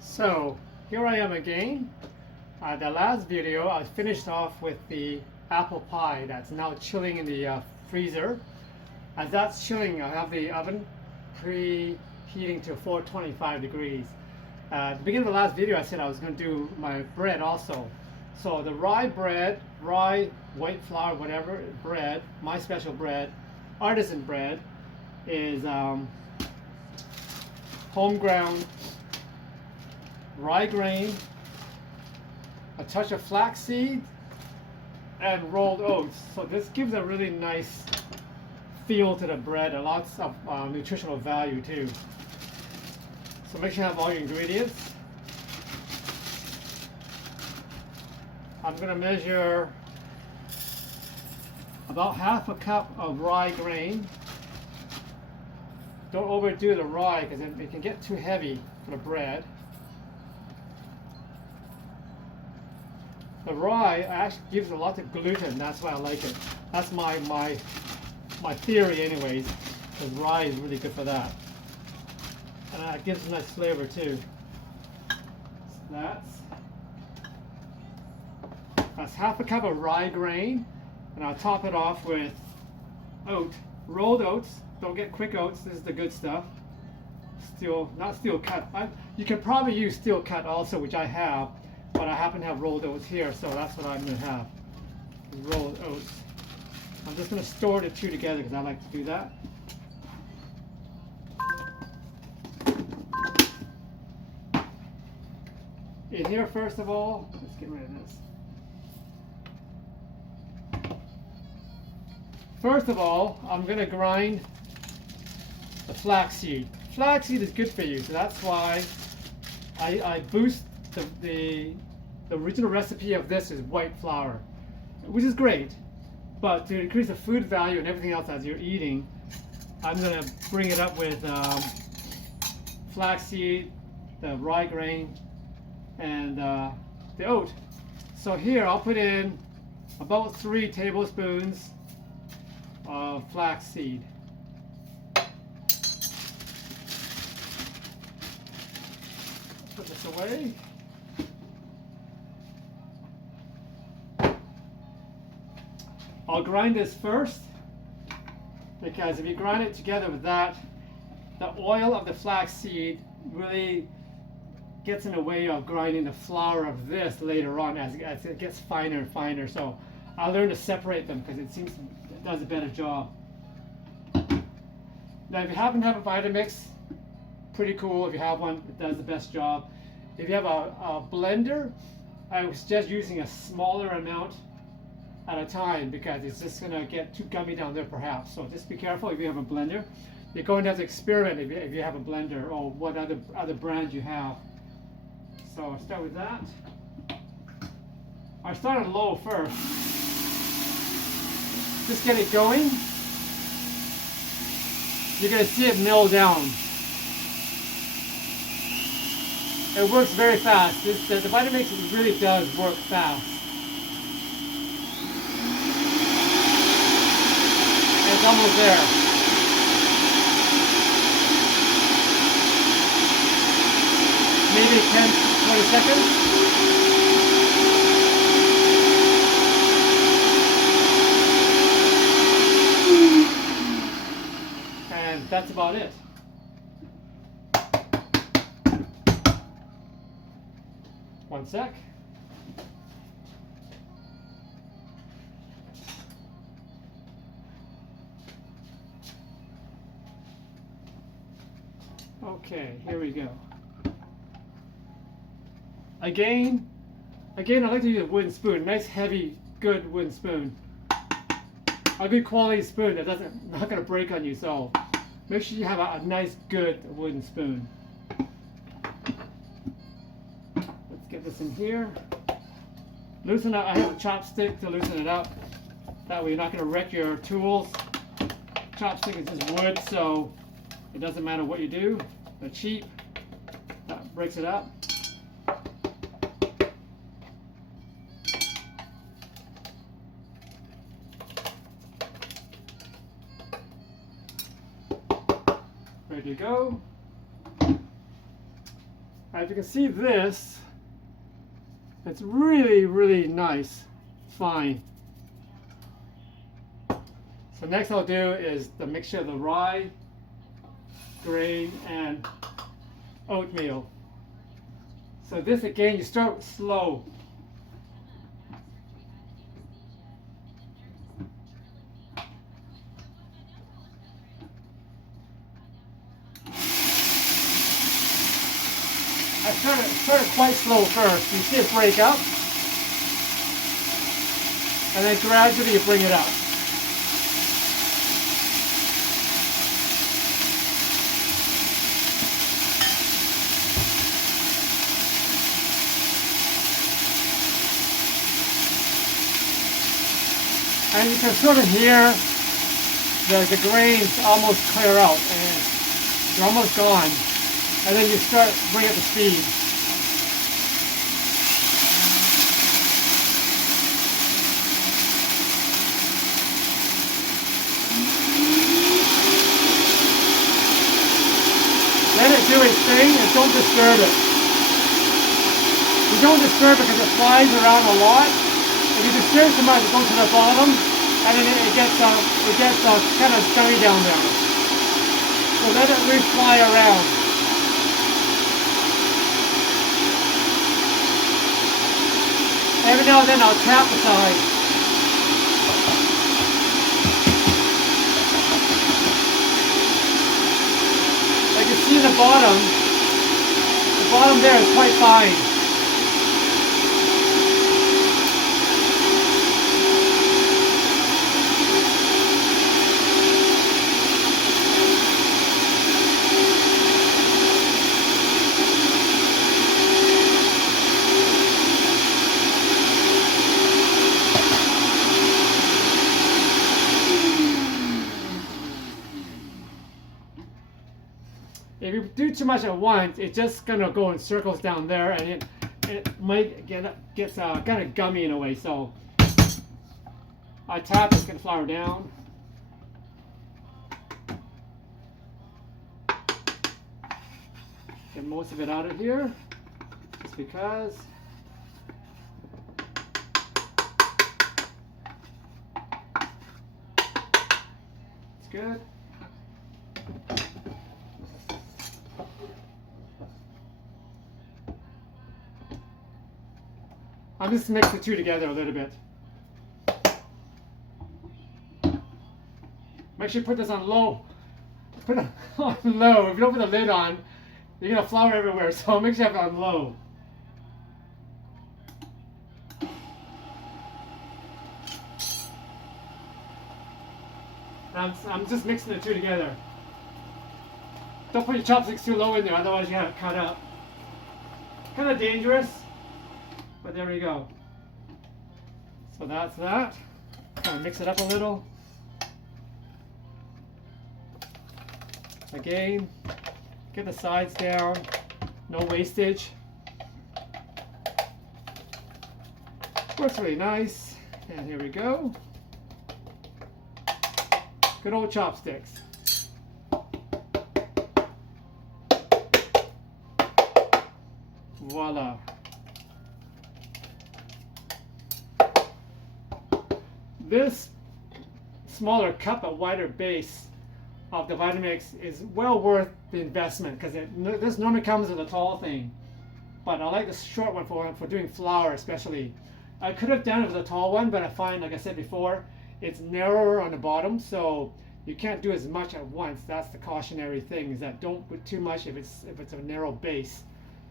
So here I am again. The last video I finished off with the apple pie that's now chilling in the freezer. As that's chilling, I have the oven preheating to 425 degrees. At the beginning of the last video I said I was going to do my bread also. So the rye bread, rye, white flour, whatever bread, my special bread, artisan bread, is home ground rye grain, a touch of flaxseed, and rolled oats. So this gives a really nice feel to the bread and lots of nutritional value too. So make sure you have all your ingredients. I'm going to measure about half a cup of rye grain. Don't overdo the rye because it can get too heavy for the bread. The rye actually gives a lot of gluten. That's why I like it. That's my theory, anyways. Because rye is really good for that, and it gives a nice flavor too. So that's half a cup of rye grain, and I'll top it off with rolled oats. Don't get quick oats. This is the good stuff. Not steel cut. You can probably use steel cut also, which I have. But I happen to have rolled oats here, so that's what I'm going to have, rolled oats. I'm just going to store the two together because I like to do that. In here, first of all, let's get rid of this. First of all, I'm going to grind the flaxseed. Flaxseed is good for you, so that's why I boost the original recipe of this is white flour, which is great, but to increase the food value and everything else as you're eating, I'm going to bring it up with flaxseed, the rye grain, and the oat. So here I'll put in about 3 tablespoons of flaxseed. Put this away. I'll grind this first, because if you grind it together with that, the oil of the flaxseed really gets in the way of grinding the flour of this later on as it gets finer and finer. So I'll learn to separate them because it seems it does a better job. Now if you happen to have a Vitamix, pretty cool. If you have one, it does the best job. If you have a blender, I would suggest using a smaller amount at a time because it's just going to get too gummy down there perhaps. So just be careful if you have a blender. You're going to have to experiment if you have a blender or what other brand you have. So I'll start with that. I started low first. Just get it going. You're going to see it mill down. It works very fast. The Vitamix really does work fast. It's almost there. Maybe 10-20 seconds. And that's about it. One sec. Okay, here we go. Again, I like to use a wooden spoon, nice heavy, good wooden spoon. A good quality spoon that not going to break on you, so make sure you have a nice, good wooden spoon. Let's get this in here. Loosen up, I have a chopstick to loosen it up. That way you're not going to wreck your tools. Chopstick is just wood, so it doesn't matter what you do. They're cheap. That breaks it up. Ready to go. as you can see, this, it's really, really nice, fine. So next I'll do is the mixture of the rye, grain, and oatmeal. So this again, you start slow. I started quite slow first. You see it break up, and then gradually you bring it up. And you can sort of hear the grains almost clear out, and they're almost gone. And then you start bringing up the speed. Let it do its thing and don't disturb it. You don't disturb it because it flies around a lot. If you disturb too much, it goes to the bottom, and then it gets kind of gummy down there. So let it really fly around. Every now and then I'll tap the side. Like you see the bottom there is quite fine. If you do too much at once, it's just gonna go in circles down there, and it might gets kind of gummy in a way. So I tap, it's gonna flour down. Get most of it out of here, just because. It's good. I'll just mix the two together a little bit. Make sure you put this on low. Put it on low. If you don't put the lid on, you're gonna flour everywhere. So make sure you have it on low. I'm just mixing the two together. Don't put your chopsticks too low in there, otherwise you have it cut up. Kind of dangerous. But there we go. So that's that. Kind of mix it up a little. Again, get the sides down. No wastage. Works really nice. And here we go. Good old chopsticks. Voila. This smaller cup, a wider base of the Vitamix is well worth the investment, because this normally comes with a tall thing, but I like the short one for doing flour especially. I could have done it with a tall one, but I find, like I said before, it's narrower on the bottom, so you can't do as much at once. That's the cautionary thing, is that don't put too much if it's a narrow base.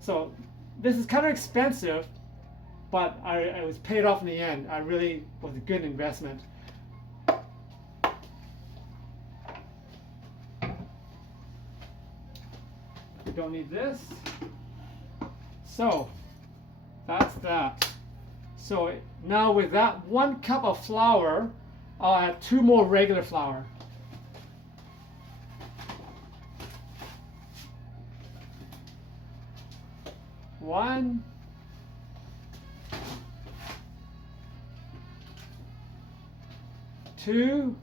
So this is kind of expensive, but I was paid off in the end. I really was a good investment. We don't need this. So that's that. So now with that 1 cup of flour, I'll add 2 more regular flour. One. 2.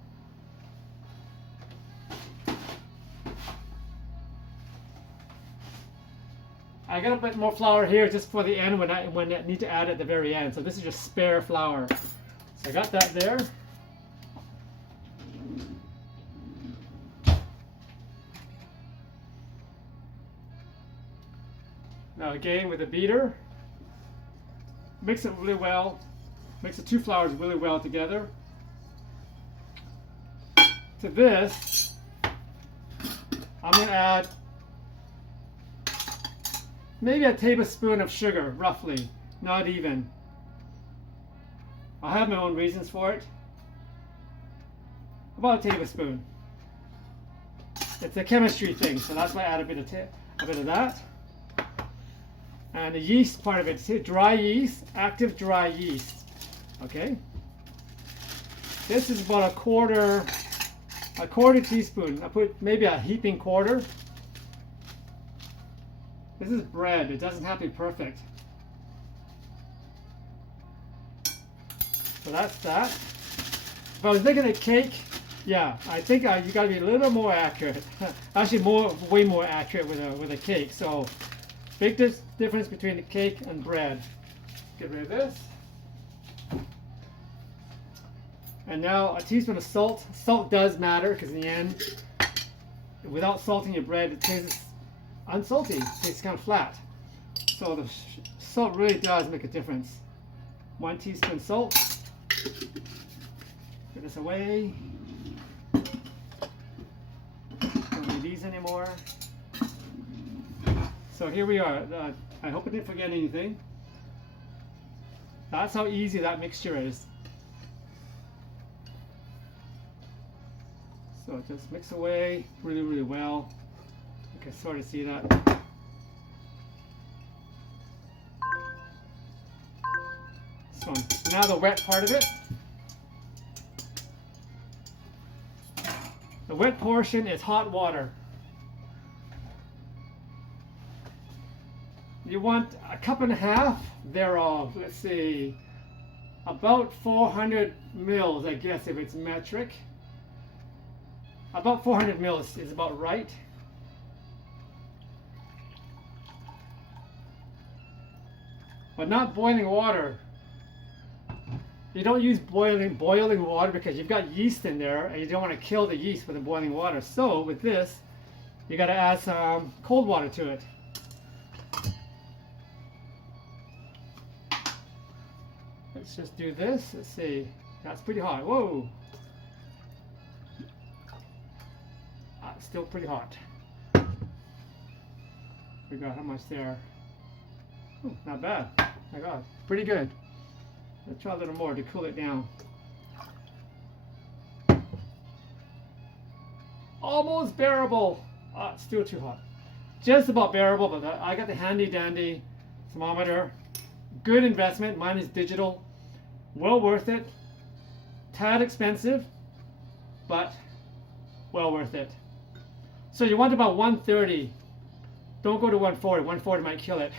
I got a bit more flour here just for the end when I need to add it at the very end. So this is just spare flour. So I got that there. Now again with a beater, mix it really well. Mix the two flours really well together. To this, I'm going to add maybe a tablespoon of sugar, roughly, not even. I have my own reasons for it. About a tablespoon. It's a chemistry thing, so that's why I add a bit of that. And the yeast part of it, dry yeast, active dry yeast. Okay. This is about a quarter teaspoon. I put maybe a heaping quarter. This is bread. It doesn't have to be perfect. So that's that. If I was making a cake, yeah, I think you got to be a little more accurate. Actually, way more accurate with a cake. So, big difference between the cake and bread. Get rid of this. And now a teaspoon of salt. Salt does matter because in the end, without salting your bread, it tastes unsalty. It tastes kind of flat. So the salt really does make a difference. 1 teaspoon salt. Put this away. Don't need these anymore. So here we are. I hope I didn't forget anything. That's how easy that mixture is. So just mix away really, really well. You can sort of see that. So now the wet part of it. The wet portion is hot water. You want a cup and a half thereof. Let's see, about 400 mils, I guess, if it's metric. About 400 mils is about right. But not boiling water. You don't use boiling water because you've got yeast in there and you don't want to kill the yeast with the boiling water. So with this, you got to add some cold water to it. Let's just do this. Let's see. That's pretty hot. Whoa. Still pretty hot. Figure out how much there. Ooh, not bad. My God, pretty good. Let's try a little more to cool it down. Almost bearable. It's still too hot. Just about bearable, but I got the handy dandy thermometer. Good investment. Mine is digital. Well worth it. Tad expensive, but well worth it. So you want about 130. Don't go to 140. 140 might kill it.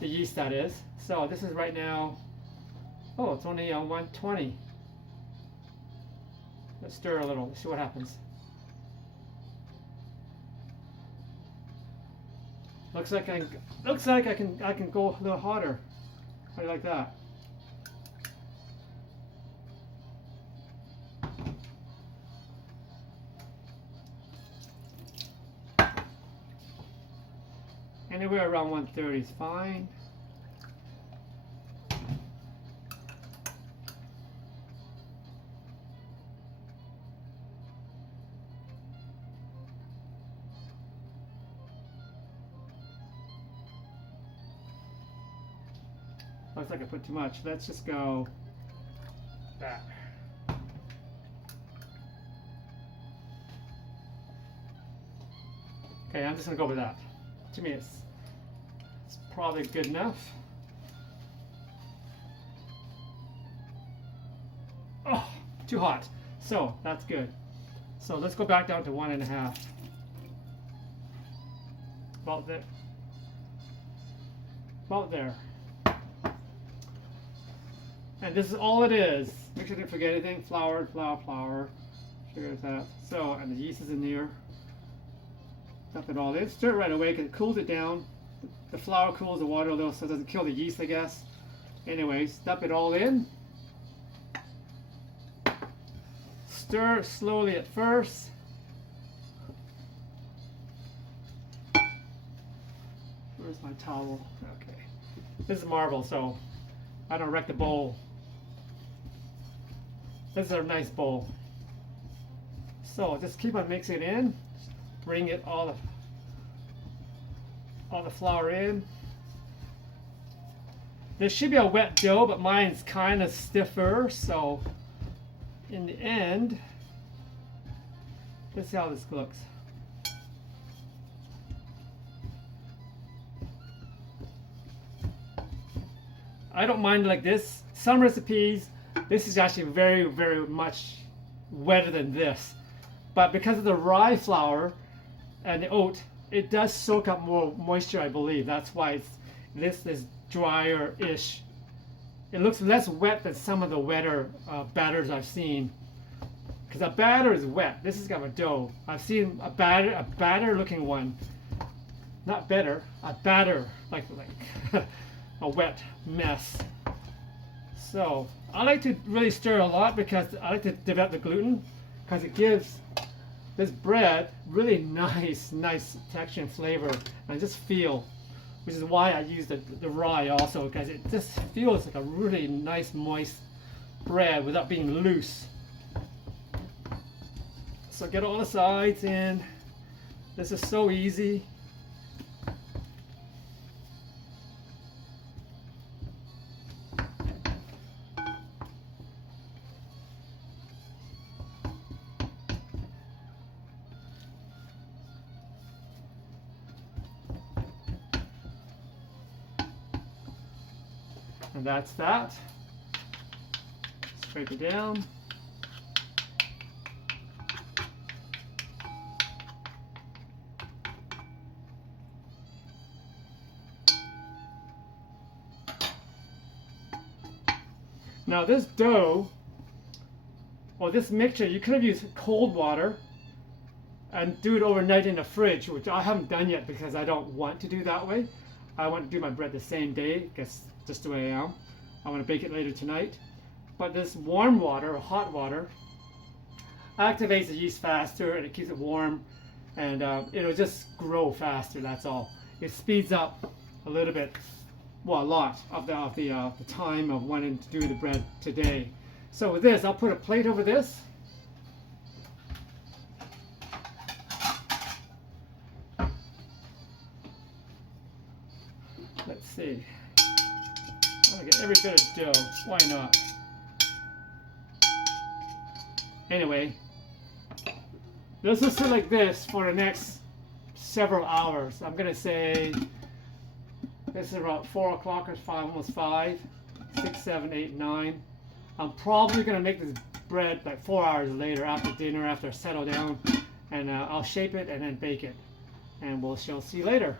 The yeast, that is. So this is right now. Oh, it's only 120. Let's stir a little. Let's see what happens. Looks like I can go a little hotter. How do you like that? Anywhere around 130 is fine. Looks like I put too much. Let's just go that. Okay, I'm just gonna go with that. To me, it's probably good enough. Oh, too hot. So that's good. So let's go back down to 1.5. About there. About there. And this is all it is. Make sure you didn't forget anything. Flour, flour. Sugar, that. So, and the yeast is in there. Dump it all in. Stir it right away because it cools it down. the flour cools the water a little so it doesn't kill the yeast, I guess. Anyways, dump it all in. Stir slowly at first. Where's my towel? Okay. This is marble, so I don't wreck the bowl. This is a nice bowl. So just keep on mixing it in. Bring it all the flour in. This should be a wet dough, but mine's kind of stiffer, so in the end, let's see how this looks. I don't mind like this. Some recipes, this is actually very, very much wetter than this. But because of the rye flour and the oat, it does soak up more moisture, I believe. That's why this is drier-ish. It looks less wet than some of the wetter batters I've seen. Because a batter is wet. This is kind of a dough. I've seen a batter looking one. Not better, a batter, like a wet mess. So I like to really stir a lot because I like to develop the gluten, because it gives this bread really nice texture and flavor and just feel, which is why I use the rye also, because it just feels like a really nice moist bread without being loose. So get all the sides in. This is so easy. And that's that. Scrape it down. Now this dough, or this mixture, you could have used cold water and do it overnight in the fridge, which I haven't done yet because I don't want to do that way. I want to do my bread the same day, because just the way I am. I want to bake it later tonight. But this warm water, or hot water, activates the yeast faster and it keeps it warm, and it'll just grow faster, that's all. It speeds up a little bit, well, a lot of the time of wanting to do the bread today. So with this, I'll put a plate over this. Let's see. I'm gonna get every bit of dough. Why not? Anyway, this will sit like this for the next several hours. I'm gonna say this is about 4 o'clock or 5, almost 5, 6, 7, 8, 9. I'm probably gonna make this bread like 4 hours later, after dinner, after I settle down, and I'll shape it and then bake it, and we'll see you later.